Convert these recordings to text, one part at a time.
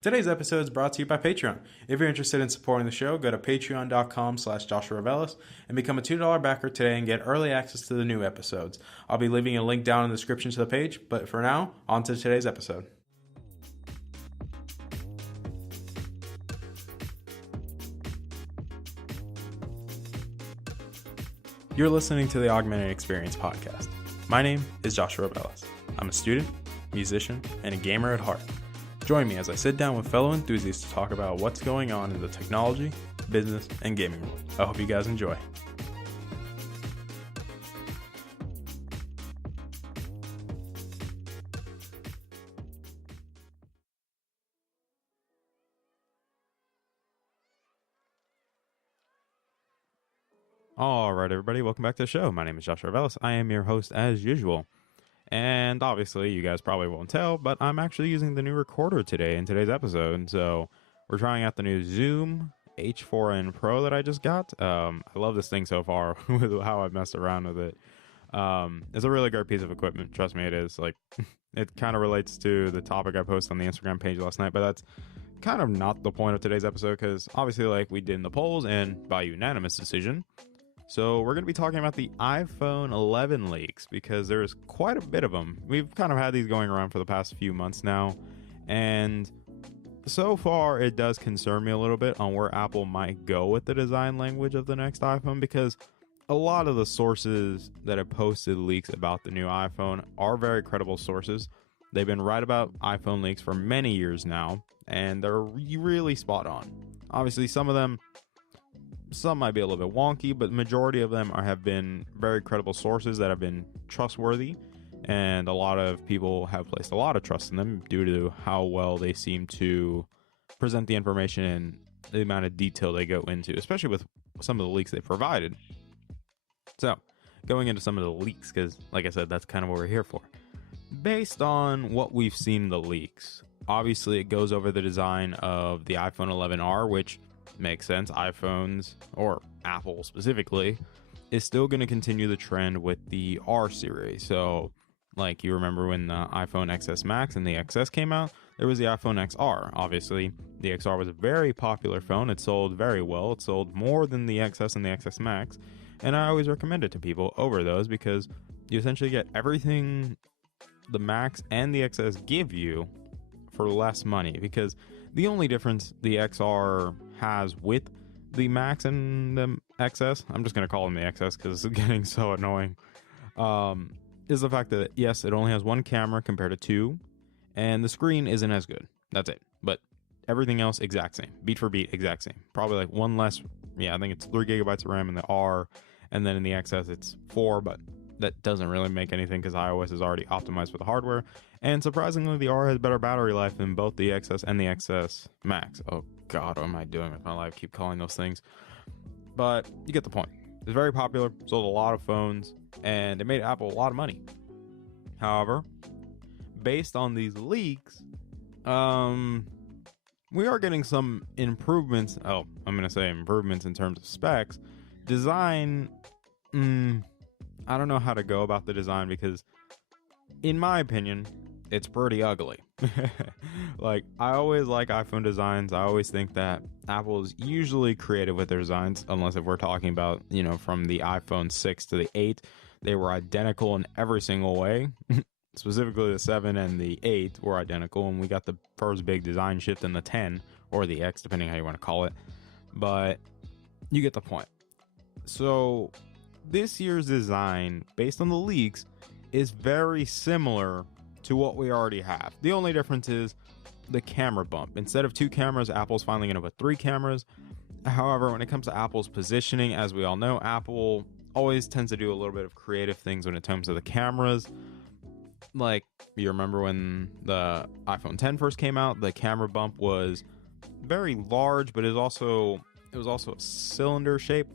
Today's episode is brought to you by Patreon. If you're interested in supporting the show, go to patreon.com/JoshuaRevelis and become a $2 backer today and get early access to the new episodes. I'll be leaving a link down in the description to the page, but for now, on to today's episode. You're listening to the Augmented Experience podcast. My name is Joshua Revelis. I'm a student, musician, and a gamer at heart. Join me as I sit down with fellow enthusiasts to talk about what's going on in the technology, business, and gaming world. I hope you guys enjoy. All right, everybody, welcome back to the show. My name is Joshua Revelis. I am your host as usual. And obviously, you guys probably won't tell, but I'm actually using the new recorder today in today's episode. So we're trying out the new Zoom H4n Pro that I just got. I love this thing so far with how I've messed around with it. It's a really great piece of equipment. Trust me, it is. Like, it kind of relates to the topic I posted on the Instagram page last night, but that's kind of not the point of today's episode because obviously, like, we did in the polls and by unanimous decision. So we're going to be talking about the iPhone 11 leaks because there's quite a bit of them. We've kind of had these going around for the past few months now. And so far, it does concern me a little bit on where Apple might go with the design language of the next iPhone because a lot of the sources that have posted leaks about the new iPhone are very credible sources. They've been right about iPhone leaks for many years now, and they're really spot on. Obviously, some might be a little bit wonky, but the majority of them have been very credible sources that have been trustworthy, and a lot of people have placed a lot of trust in them due to how well they seem to present the information and the amount of detail they go into, especially with some of the leaks they provided. So, going into some of the leaks, because like I said, that's kind of what we're here for. Based on what we've seen in the leaks, obviously it goes over the design of the iPhone 11R, which makes sense. iPhones, or Apple specifically, is still going to continue the trend with the R series. So, like, you remember when the iPhone XS Max and the XS came out, there was the iPhone XR. Obviously, the XR was a very popular phone. It sold very well. It sold more than the XS and the XS Max. And I always recommend it to people over those because you essentially get everything the Max and the XS give you for less money, because the only difference the XR has with the Max and the XS, I'm just going to call them the XS because it's getting so annoying, is the fact that, yes, it only has one camera compared to two, and the screen isn't as good. That's it. But everything else, exact same. Beat for beat, exact same. Probably like one less, I think it's 3 gigabytes of RAM in the R, and then in the XS it's 4, but that doesn't really make anything because iOS is already optimized for the hardware. And surprisingly, the R has better battery life than both the XS and the XS Max. Oh God, what am I doing with my life? Keep calling those things. But you get the point. It's very popular, sold a lot of phones, and it made Apple a lot of money. However, based on these leaks, we are getting some improvements. Oh, I'm going to say improvements in terms of specs. Design, I don't know how to go about the design because, in my opinion, it's pretty ugly. Like, I always like iPhone designs. I always think that Apple is usually creative with their designs, unless if we're talking about, from the iPhone 6 to the 8, they were identical in every single way. Specifically, the 7 and the 8 were identical, and we got the first big design shift in the 10, or the X, depending how you want to call it. But you get the point. So this year's design, based on the leaks, is very similar to what we already have. The only difference is the camera bump. Instead of 2 cameras, Apple's finally going to put 3 cameras. However, when it comes to Apple's positioning, as we all know, Apple always tends to do a little bit of creative things when it comes to the cameras. Like, you remember when the iPhone 10 first came out, the camera bump was very large, but it was also a cylinder shape.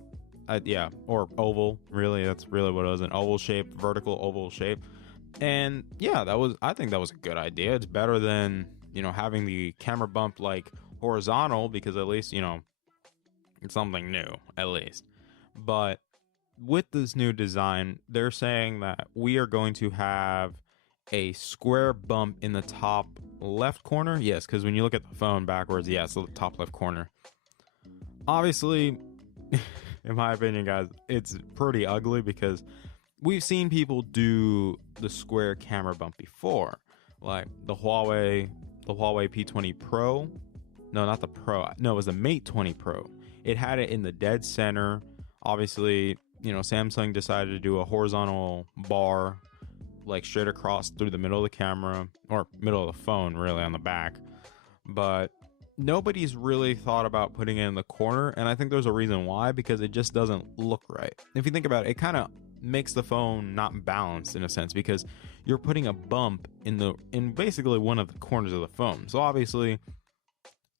Or oval, really. That's really what it was, an oval shape, vertical oval shape. And yeah, I think that was a good idea. It's better than, having the camera bump like horizontal, because at least, it's something new, at least. But with this new design, they're saying that we are going to have a square bump in the top left corner. Yes, because when you look at the phone backwards, yes, the top left corner. Obviously, in my opinion, guys, it's pretty ugly because we've seen people do the square camera bump before, like the Huawei P20 Pro. No, not the Pro. No, it was the Mate 20 Pro. It had it in the dead center. Obviously, Samsung decided to do a horizontal bar, like straight across through the middle of the camera, or middle of the phone, really, on the back. But nobody's really thought about putting it in the corner, and I think there's a reason why, because it just doesn't look right. If you think about it, it kind of makes the phone not balanced in a sense, because you're putting a bump in basically one of the corners of the phone. So obviously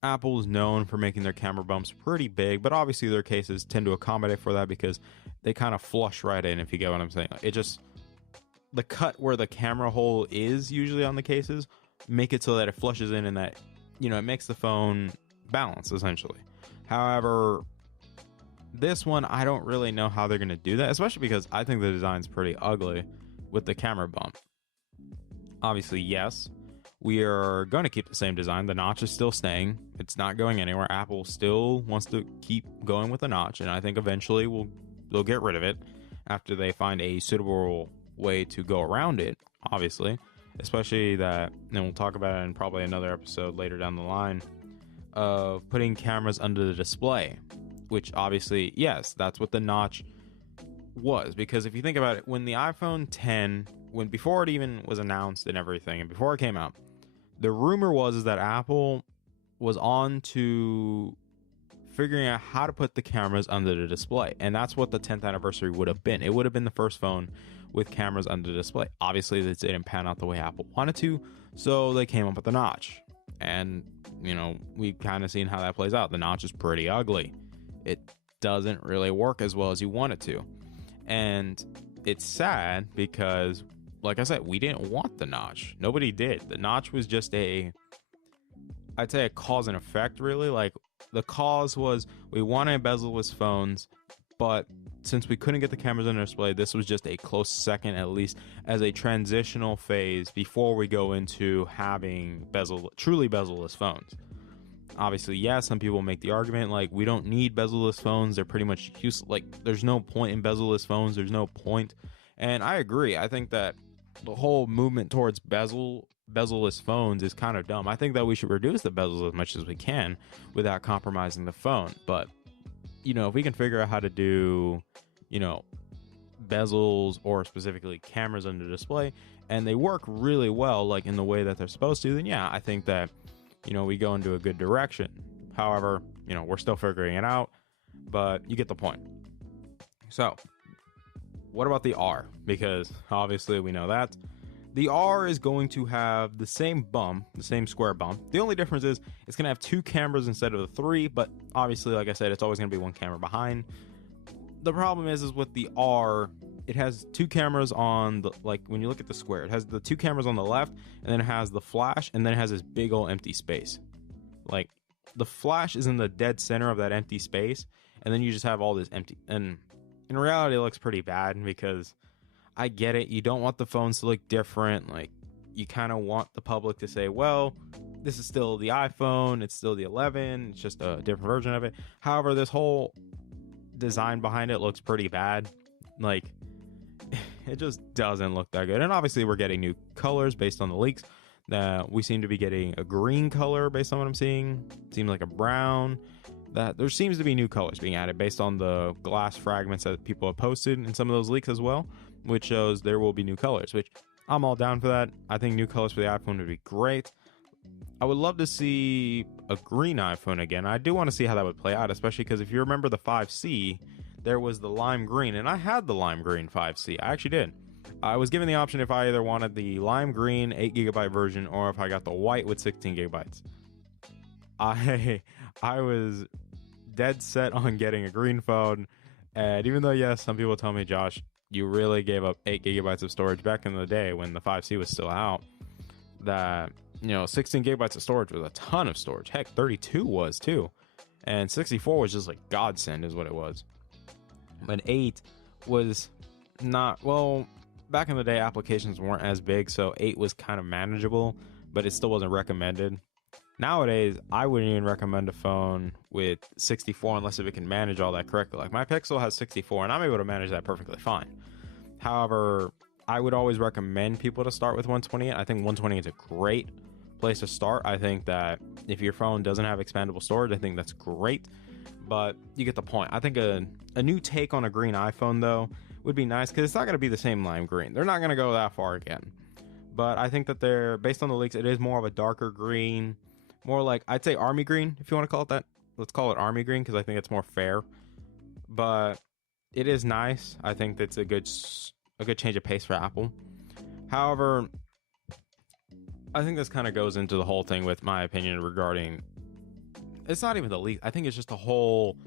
Apple is known for making their camera bumps pretty big, but obviously their cases tend to accommodate for that because they kind of flush right in, if you get what I'm saying. It just, the cut where the camera hole is usually on the cases, make it so that it flushes in and that, it makes the phone balance essentially. However, this one, I don't really know how they're going to do that, especially because I think the design's pretty ugly with the camera bump. Obviously, yes, we are going to keep the same design. The notch is still staying. It's not going anywhere. Apple still wants to keep going with the notch, and I think eventually they'll get rid of it after they find a suitable way to go around it, obviously. Especially that, and we'll talk about it in probably another episode later down the line, of putting cameras under the display, which obviously, yes, that's what the notch was. Because if you think about it, when the iPhone 10, before it even was announced and everything, and before it came out, the rumor was that Apple was on to figuring out how to put the cameras under the display, and that's what the 10th anniversary would have been. It would have been the first phone with cameras under the display. Obviously, it didn't pan out the way Apple wanted to, so they came up with the notch. And, we've kind of seen how that plays out. The notch is pretty ugly. It doesn't really work as well as you want it to. And it's sad because, like I said, we didn't want the notch. Nobody did. The notch was just I'd say a cause and effect, really. Like, the cause was we wanted bezel-less phones, but since we couldn't get the cameras on display, this was just a close second, at least as a transitional phase before we go into having truly bezel-less phones. Obviously, yeah, some people make the argument like we don't need bezel-less phones. They're pretty much useless. Like, there's no point in bezel-less phones. There's no point. And I agree. I think that the whole movement towards bezel-less phones is kind of dumb. I think that we should reduce the bezels as much as we can without compromising the phone. But if we can figure out how to do, bezels or specifically cameras under display, and they work really well, like in the way that they're supposed to, then yeah, I think that, we go into a good direction. However, we're still figuring it out, but you get the point. So, what about the R? Because obviously we know that the R is going to have the same bump, the same square bump. The only difference is it's going to have 2 cameras instead of the 3, but obviously, like I said, it's always going to be 1 camera behind. The problem is with the R, it has 2 cameras on the, like when you look at the square, it has the 2 cameras on the left, and then it has the flash, and then it has this big old empty space. Like, the flash is in the dead center of that empty space, and then you just have all this empty. And in reality, it looks pretty bad because I get it. You don't want the phones to look different. Like, you kind of want the public to say, well, this is still the iPhone. It's still the 11. It's just a different version of it. However, this whole design behind it looks pretty bad. Like, it just doesn't look that good. And obviously, we're getting new colors based on the leaks. We seem to be getting a green color based on what I'm seeing. Seems like a brown. That there seems to be new colors being added based on the glass fragments that people have posted in some of those leaks as well, which shows there will be new colors, which I'm all down for that. I think new colors for the iPhone would be great. I would love to see a green iPhone again. I do want to see how that would play out, especially because if you remember the 5C, there was the lime green, and I had the lime green 5C. I actually did. I was given the option if I either wanted the lime green 8GB version or if I got the white with 16GB. I was dead set on getting a green phone, and even though, yes, some people tell me, Josh, you really gave up 8GB of storage back in the day when the 5C was still out, that 16GB of storage was a ton of storage. Heck, 32 was too, and 64 was just like godsend is what it was. But 8 was not, well, back in the day, applications weren't as big, so 8 was kind of manageable, but it still wasn't recommended. Nowadays, I wouldn't even recommend a phone with 64 unless if it can manage all that correctly. Like my Pixel has 64 and I'm able to manage that perfectly fine. However, I would always recommend people to start with 128. I think 128 is a great place to start. I think that if your phone doesn't have expandable storage, I think that's great, but you get the point. I think a new take on a green iPhone though would be nice, because it's not going to be the same lime green. They're not going to go that far again, but I think that they're, based on the leaks, it is more of a darker green, more like, I'd say army green, if you want to call it that. Let's call it army green because I think it's more fair, but it is nice. I think that's a good change of pace for Apple. However, I think this kind of goes into the whole thing with my opinion regarding, it's not even the leak. I think it's just the whole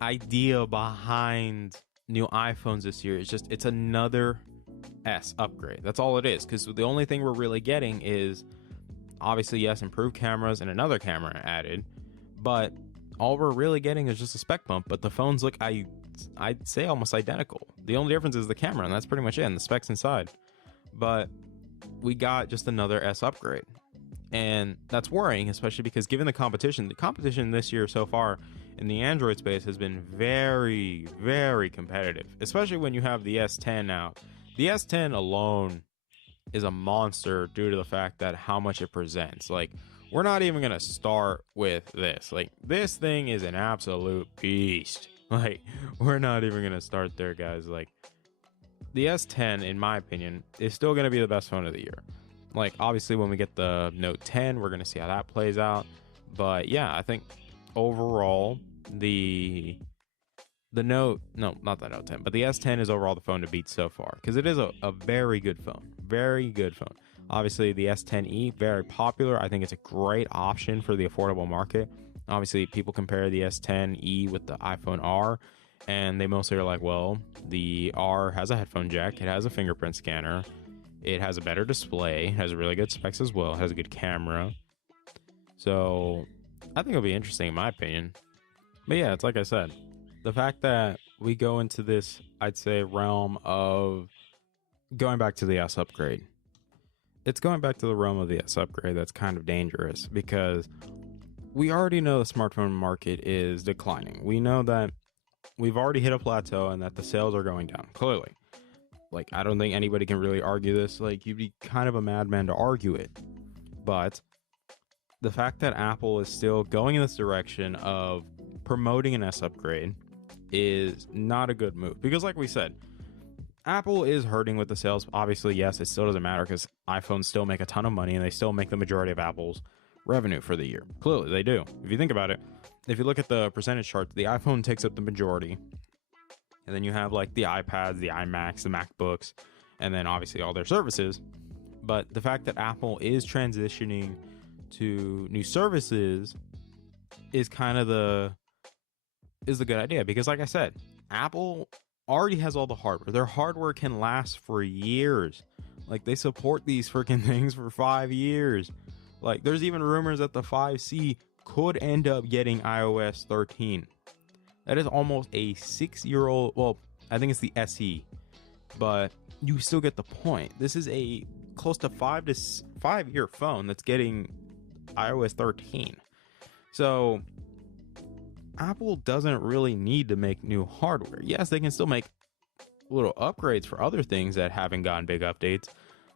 idea behind new iPhones this year. It's another S upgrade. That's all it is, because the only thing we're really getting is, obviously, yes, improved cameras and another camera added, but all we're really getting is just a spec bump. But the phones look, I'd say, almost identical. The only difference is the camera, and that's pretty much it, and the specs inside. But we got just another S upgrade, and that's worrying, especially because given the competition this year so far in the Android space has been very, very competitive, especially when you have the S10 out. The S10 alone is a monster due to the fact that how much it presents. Like, we're not even gonna start with this. Like, this thing is an absolute beast. Like, we're not even gonna start there, guys. Like, the S10, in my opinion, is still gonna be the best phone of the year. Like, obviously, when we get the Note 10, we're gonna see how that plays out. But yeah, I think overall the Note, no, not the Note 10, but the S10 is overall the phone to beat so far, because it is a very good phone. Very good phone. Obviously, the S10e, very popular. I think it's a great option for the affordable market. Obviously, people compare the S10e with the iPhone R, and they mostly are like, well, the R has a headphone jack, it has a fingerprint scanner, it has a better display, it has really good specs as well, it has a good camera. So I think it'll be interesting in my opinion. But yeah, it's like I said, the fact that we go into this, I'd say, realm of going back to the S upgrade. It's going back to the realm of the S upgrade that's kind of dangerous, because we already know the smartphone market is declining. We know that we've already hit a plateau and that the sales are going down, clearly. Like, I don't think anybody can really argue this. Like, you'd be kind of a madman to argue it. But the fact that Apple is still going in this direction of promoting an S upgrade is not a good move, because like we said, Apple is hurting with the sales. Obviously, yes, it still doesn't matter because iPhones still make a ton of money and they still make the majority of Apple's revenue for the year. Clearly, they do. If you think about it, if you look at the percentage chart, the iPhone takes up the majority. And then you have like the iPads, the iMacs, the MacBooks, and then obviously all their services. But the fact that Apple is transitioning to new services is kind of the good idea, because like I said, Apple already has all the hardware. Their hardware can last for years. Like, they support these freaking things for 5 years. Like, there's even rumors that the 5C could end up getting iOS 13. That is almost a 6-year-old. Well, I think it's the SE, but you still get the point. This is a close to 5-year phone that's getting iOS 13. So Apple doesn't really need to make new hardware. Yes, they can still make little upgrades for other things that haven't gotten big updates.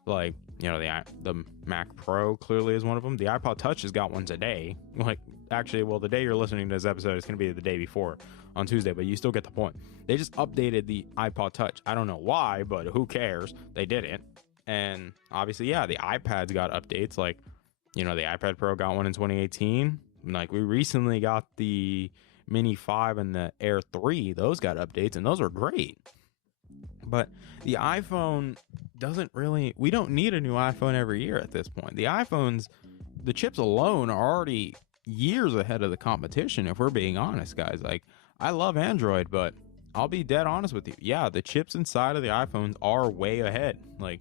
Like, you know, the Mac Pro clearly is one of them. The iPod Touch has got one today. Like, actually, well, the day you're listening to this episode is going to be the day before, on Tuesday, but you still get the point. They just updated the iPod Touch. I don't know why, but who cares? They did it. And obviously, yeah, the iPads got updates. Like, you know, the iPad Pro got one in 2018. Like, we recently got the Mini 5 and the Air 3. Those got updates, and those are great. But the iPhone doesn't really, we don't need a new iPhone every year at this point. The iPhones, the chips alone are already years ahead of the competition, if we're being honest, guys. Like, I love Android, but I'll be dead honest with you. Yeah, the chips inside of the iPhones are way ahead. Like,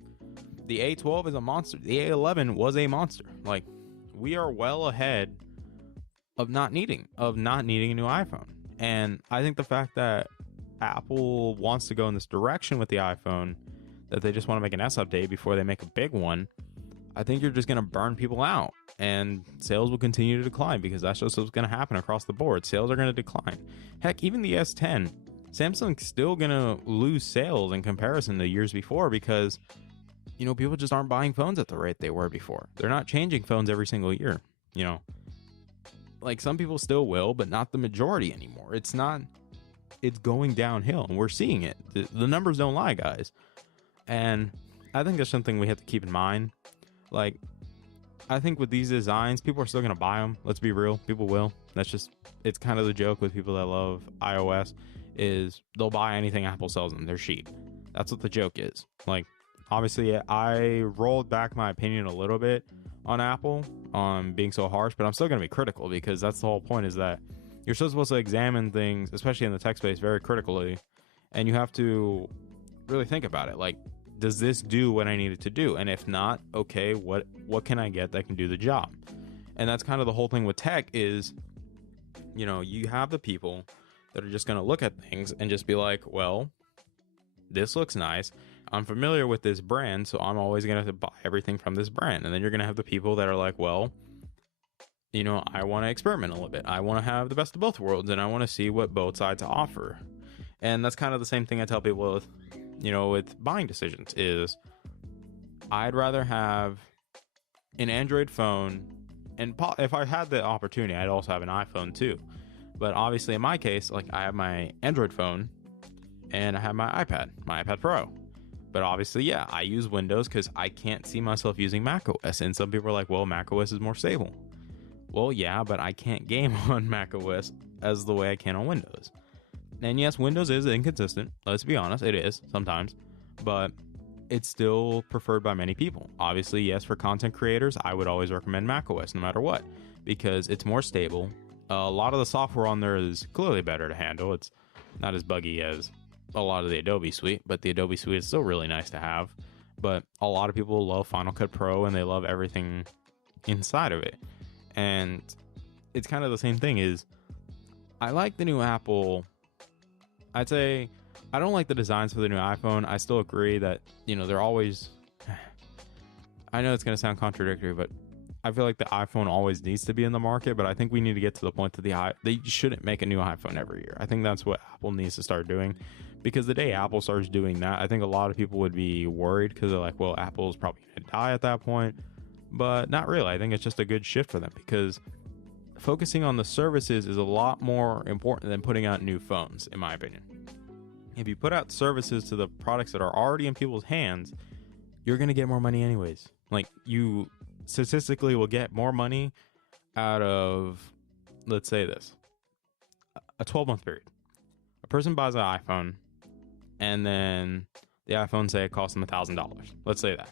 the A12 is a monster. The A11 was a monster. Like, we are well ahead of not needing a new iPhone. And I think the fact that Apple wants to go in this direction with the iPhone, that they just want to make an S update before they make a big one, I think you're just going to burn people out, and sales will continue to decline, because that's just what's going to happen across the board. Sales are going to decline. Heck, even the S10, Samsung's still going to lose sales in comparison to years before, because people just aren't buying phones at the rate they were before. They're not changing phones every single year. Like, some people still will, but not the majority anymore. It's going downhill, and we're seeing it. The numbers don't lie, guys. And I think that's something we have to keep in mind. Like, I think with these designs, people are still going to buy them. Let's be real. People will. It's kind of the joke with people that love iOS, is they'll buy anything Apple sells them. They're cheap. That's what the joke is. Like, obviously, I rolled back my opinion a little bit on Apple, on being so harsh, but I'm still going to be critical, because that's the whole point, is that you're still supposed to examine things, especially in the tech space, very critically, and you have to really think about it. Like, does this do what I need it to do? And if not, okay, what can I get that can do the job? And that's kind of the whole thing with tech is, you have the people that are just going to look at things and just be like, well, this looks nice. I'm familiar with this brand, so I'm always going to buy everything from this brand. And then you're going to have the people that are like, well, I want to experiment a little bit. I want to have the best of both worlds, and I want to see what both sides offer. And that's kind of the same thing I tell people with, with buying decisions, is I'd rather have an Android phone, and if I had the opportunity, I'd also have an iPhone too. But obviously in my case, like, I have my Android phone and I have my iPad Pro. But obviously, yeah, I use Windows because I can't see myself using macOS. And some people are like, well, macOS is more stable. Well, yeah, but I can't game on macOS as the way I can on Windows. And yes, Windows is inconsistent. Let's be honest, it is sometimes. But it's still preferred by many people. Obviously, yes, for content creators, I would always recommend macOS no matter what, because it's more stable. A lot of the software on there is clearly better to handle. It's not as buggy as a lot of the Adobe suite, but the Adobe suite is still really nice to have. But a lot of people love Final Cut Pro, and they love everything inside of it. And it's kind of the same thing. Is I like the new Apple. I'd say I don't like the designs for the new iPhone. I still agree that, they're always, I know it's going to sound contradictory, but I feel like the iPhone always needs to be in the market. But I think we need to get to the point that they shouldn't make a new iPhone every year. I think that's what Apple needs to start doing, because the day Apple starts doing that, I think a lot of people would be worried, because they're like, well, Apple's probably going to die at that point. But not really. I think it's just a good shift for them, because focusing on the services is a lot more important than putting out new phones, in my opinion. If you put out services to the products that are already in people's hands, you're going to get more money anyways. Like, you statistically will get more money out of, let's say this, a 12-month period. A person buys an iPhone, and then the iPhone, say it costs them $1,000. Let's say that.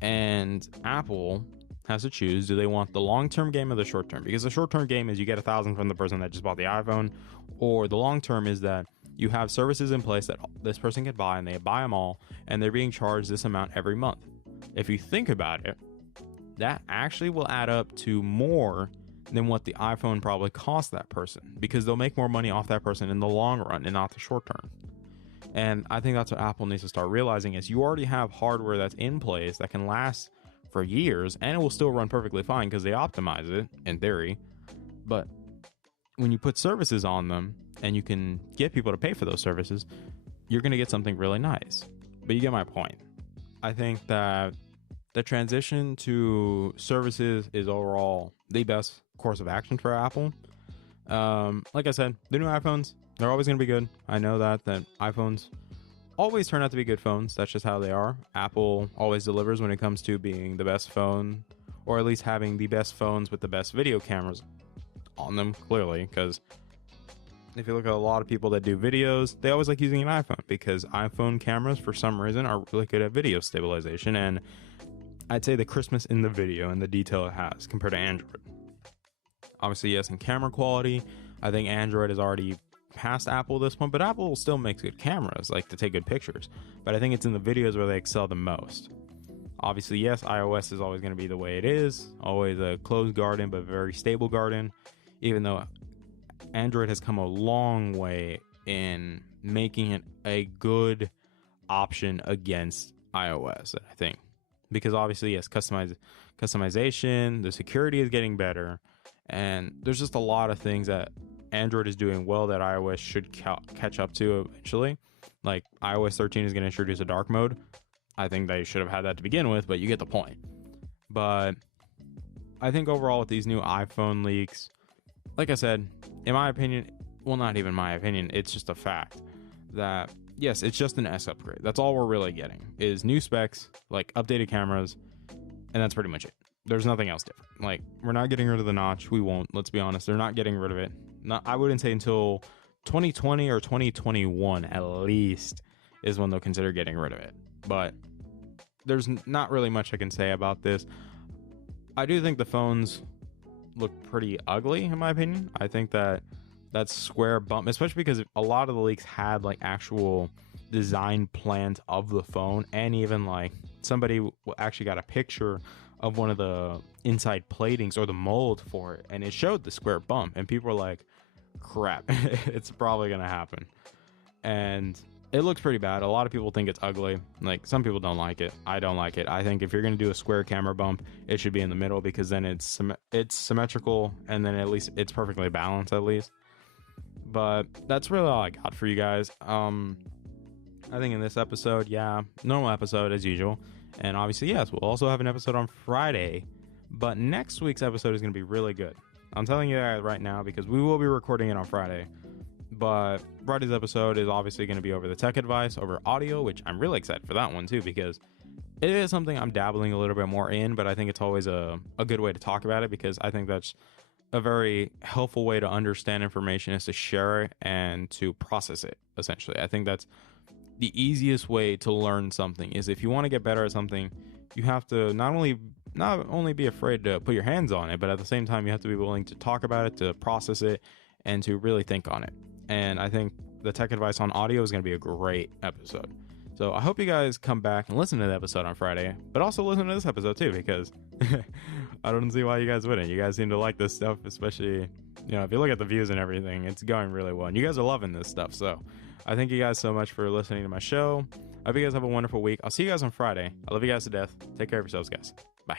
And Apple has to choose, do they want the long-term game or the short-term? Because the short-term game is you get $1,000 from the person that just bought the iPhone, or the long-term is that you have services in place that this person can buy, and they buy them all, and they're being charged this amount every month. If you think about it, that actually will add up to more than what the iPhone probably cost that person, because they'll make more money off that person in the long run and not the short term. And I think that's what Apple needs to start realizing, is you already have hardware that's in place that can last for years, and it will still run perfectly fine because they optimize it in theory. But when you put services on them and you can get people to pay for those services, you're going to get something really nice. But you get my point. I think that the transition to services is overall the best course of action for Apple. Like I said, the new iPhones, they're always going to be good. I know that iPhones always turn out to be good phones. That's just how they are. Apple always delivers when it comes to being the best phone, or at least having the best phones with the best video cameras on them, clearly, because if you look at a lot of people that do videos, they always like using an iPhone, because iPhone cameras for some reason are really good at video stabilization, and I'd say the crispness in the video and the detail it has compared to Android. Obviously, yes, in camera quality, I think Android is already past Apple at this point, but Apple still makes good cameras, like to take good pictures. But I think it's in the videos where they excel the most. Obviously, yes, iOS is always going to be the way it is, always a closed garden, but very stable garden, even though Android has come a long way in making it a good option against iOS, I think, because obviously, yes, customization, the security is getting better, and there's just a lot of things that Android is doing well that iOS should catch up to eventually. Like iOS 13 is going to introduce a dark mode. I think they should have had that to begin with, but you get the point. But I think overall with these new iPhone leaks, like I said, in my opinion, well, not even my opinion, it's just a fact that yes, it's just an S upgrade. That's all we're really getting is new specs, like updated cameras, and that's pretty much it. There's nothing else different. Like, we're not getting rid of the notch. We won't. Let's be honest. They're not getting rid of it. I wouldn't say until 2020 or 2021 at least is when they'll consider getting rid of it. But there's not really much I can say about this. I do think the phones look pretty ugly, in my opinion. I think that square bump, especially because a lot of the leaks had like actual design plans of the phone, and even like somebody actually got a picture of one of the inside platings or the mold for it, and it showed the square bump, and people were like, crap, it's probably gonna happen. And it looks pretty bad. A lot of people think it's ugly. Like, some people don't like it. I don't like it. I think if you're gonna do a square camera bump, it should be in the middle, because then it's symmetrical, and then at least it's perfectly balanced at least. But that's really all I got for you guys. I think in this episode, yeah, normal episode as usual. And obviously, yes, we'll also have an episode on Friday. But next week's episode is going to be really good. I'm telling you that right now because we will be recording it on Friday. But Friday's episode is obviously going to be over the tech advice, over audio, which I'm really excited for that one too, because it is something I'm dabbling a little bit more in, but I think it's always a good way to talk about it, because I think that's a very helpful way to understand information, is to share it and to process it, essentially. I think that's the easiest way to learn something. Is if you want to get better at something, you have to not only be afraid to put your hands on it, but at the same time you have to be willing to talk about it, to process it, and to really think on it. And I think the tech advice on audio is going to be a great episode. So I hope you guys come back and listen to the episode on Friday, but also listen to this episode too, because I don't see why you guys wouldn't. You guys seem to like this stuff, especially, if you look at the views and everything, it's going really well. And you guys are loving this stuff. So I thank you guys so much for listening to my show. I hope you guys have a wonderful week. I'll see you guys on Friday. I love you guys to death. Take care of yourselves, guys. Bye.